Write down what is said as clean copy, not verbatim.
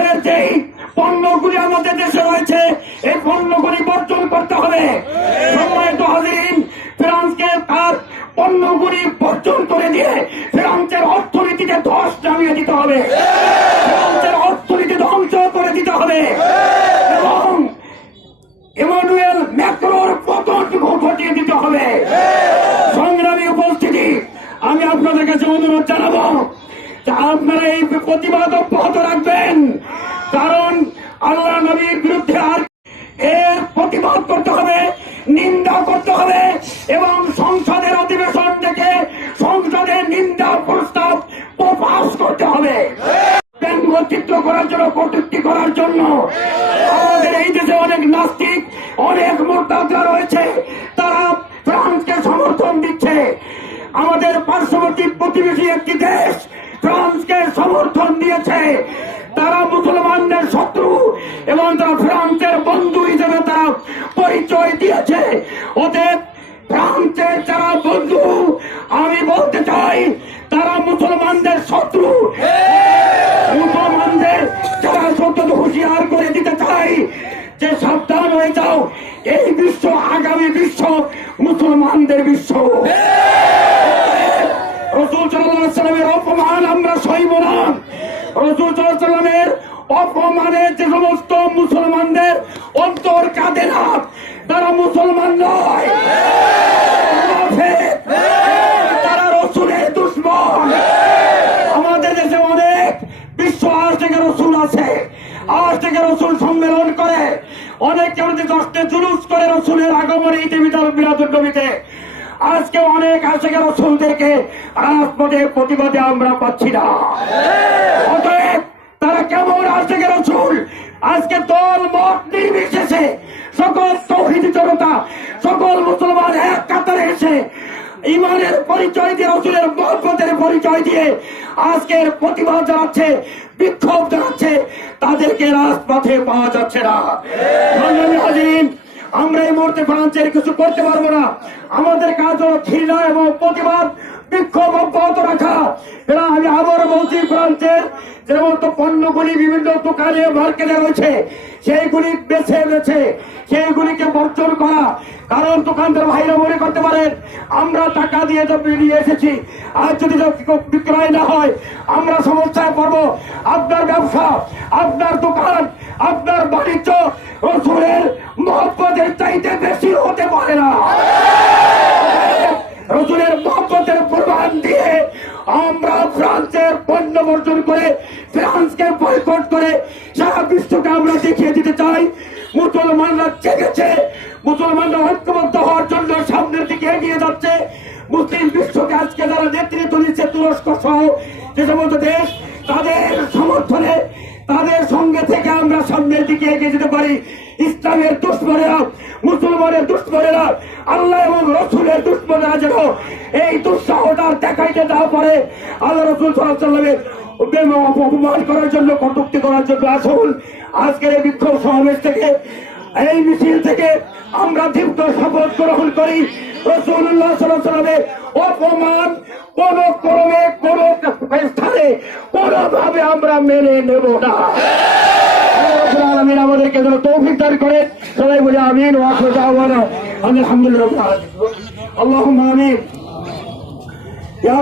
ফ্রান্সের যেই পণ্যগুলি আমাদের দেশে রয়েছে এই পণ্যগুলি বর্জন করতে হবে। সম্মানিত হাজিরিন, ফ্রান্সকে তার পণ্যগুলি বর্জন করে দিয়ে ফ্রান্সের অর্থনীতিতে ধস নামিয়ে দিতে হবে, ফ্রান্সের অর্থনীতি ধ্বংস করে দিতে হবে এবং ইমানুয়েল ম্যাক্রোর পতন ঘটিয়ে দিতে হবে। সংগ্রামী উপস্থিতি, আমি আপনাদের কাছে অনুরোধ জানাবো যে আপনারা এই প্রতিবাদ অব্যাহত রাখবেন, কারণ আল্লাহ নবীর বিরুদ্ধে আর এর প্রতিবাদ করতে হবে, নিন্দা করতে হবে এবং সংসদের অধিবেশন থেকে সংসদের নিন্দা প্রস্তাব পাস করতে হবে। ব্যঙ্গচিত্র করার জন্য, কটূক্তি করার জন্য আমাদের এই দেশে অনেক নাস্তিক, অনেক মোরতাদরা রয়েছে, তারা ফ্রান্সকে সমর্থন দিচ্ছে। আমাদের পার্শ্ববর্তী প্রতিবেশী একটি দেশ ফ্রান্সকে সমর্থন দিয়েছে, তারা মুসলমানদের শত্রু এবং তারা ফ্রান্সের বন্ধু হিসেবে তারা পরিচয় দিয়েছে। অতএব ফ্রান্সের যারা বন্ধু, আমি বলতে চাই তারা মুসলমানদের শত্রু। মুসলমানদের যারা শত্রু হুঁশিয়ার করে দিতে চাই যে সাবধান হয়ে যাও, এই বিশ্ব আগামী বিশ্ব মুসলমানদের বিশ্ব। রাসূল সাল্লাল্লাহু আলাইহি ওয়াসাল্লামের অপমান আমরা সইব না। রাসূল সাল্লাল্লাহু আলাইহি ওয়াসাল্লামের অপমানে যে সমস্ত মুসলমানদের অন্তর কাঁদে না, তারা মুসলমান নয়, তারা রাসূলের দুশমন। আমাদের দেশে অনেক বিশ্ব আশিক রাসূল আছে, আশিক রাসূল সম্মেলন করে, অনেকে আমাদের দশটা জুলুস করে রাসূলের আগমনে ঈদে মিলাদুন নবীতে। আজকে অনেক আশিক রাসূলদেরকে রাজপথে প্রতিবাদে আমরা পাচ্ছি না। অতএব তারা কেমন আশিক রাসূল? আজকে দল মত নির্বিশেষে সকল তৌহিদি জনতা, সকল মুসলমান এক কাতারে এসে ইমানের পরিচয় দিয়ে, রাসূলের মহব্বতের পরিচয় দিয়ে আজকের প্রতিবাদ জানাচ্ছে, বিক্ষোভ জানাচ্ছে, তাদেরকে রাজপথে পাওয়া যাচ্ছে না। সংগ্রামী হাজিরিন, আমরা এই মুহূর্তে ফ্রান্সের কিছু করতে পারবো না। আমাদের কাজ হলো ঘৃণা এবং প্রতিবাদ, বিক্ষোভ অব্যাহত রাখা। আমি আবার বলছি, ফ্রান্সের যে সমস্ত পণ্যগুলি বিভিন্ন দোকানে মার্কেটে রয়েছে সেইগুলি বেছে বেছে সেইগুলিকে বর্জন করা। কারণ দোকানদার ভাইরা মনে করতে পারেন আমরা টাকা দিয়ে তো নিয়ে এসেছি, আর যদি বিক্রয় না হয় আমরা সমস্যায় পড়বো। আপনার ব্যবসা, আপনার দোকান, আপনার বাণিজ্য রাসূলের মহব্বতের চাইতে বেশি হতে পারে না। রাসূলের মহব্বতের প্রমাণ দিয়ে আমরা ফ্রান্সের পণ্য বর্জন করে, ফ্রান্সকে বয়কট করে সারা বিশ্বকে আমরা দেখিয়ে দিতে চাই মুসলমানরা জেগেছে, মুসলমানরা ঐক্যবদ্ধ হওয়ার জন্য সামনের দিকে এগিয়ে যাচ্ছে। মুসলিম বিশ্বকে আজকে যারা নেতৃত্ব দিচ্ছে, তুরস্ক সহ যে সমস্ত দেশ, তাদের সমর্থনে, তাদের সঙ্গে থেকে আমরা সামনের দিকে এগিয়ে যেতে পারি। ইসলামের দুশমনেরা, মুসলমানের দুশমনেরা, আল্লাহ এবং রাসূলের দুশমনেরা যেন এই দুঃসাহটা দেখাইতে না পারে। আল্লাহ রাসূল সাল্লাল্লাহু আলাইহি ওয়াসাল্লামের অপমান করার জন্য, কটূক্তি করার জন্য আসুন আজকের এই বিক্ষোভ সমাবেশ থেকে, এই মিছিল থেকে আমরা দীর্ঘ শপথ গ্রহণ করি। রাসূলুল্লাহ সাল্লাল্লাহু আলাইহি ওয়াসাল্লামের অপমান কোন ক্রমে, কোন স্থানে, কোনভাবে আমরা মেনে নেব না। আমাদেরকে যেন তৌফিক দান করে। সবাই বলে আমিন। ওয়া আখিরু দাওয়ানা আলহামদুলিল্লাহ। আল্লাহুম্মা আমিন।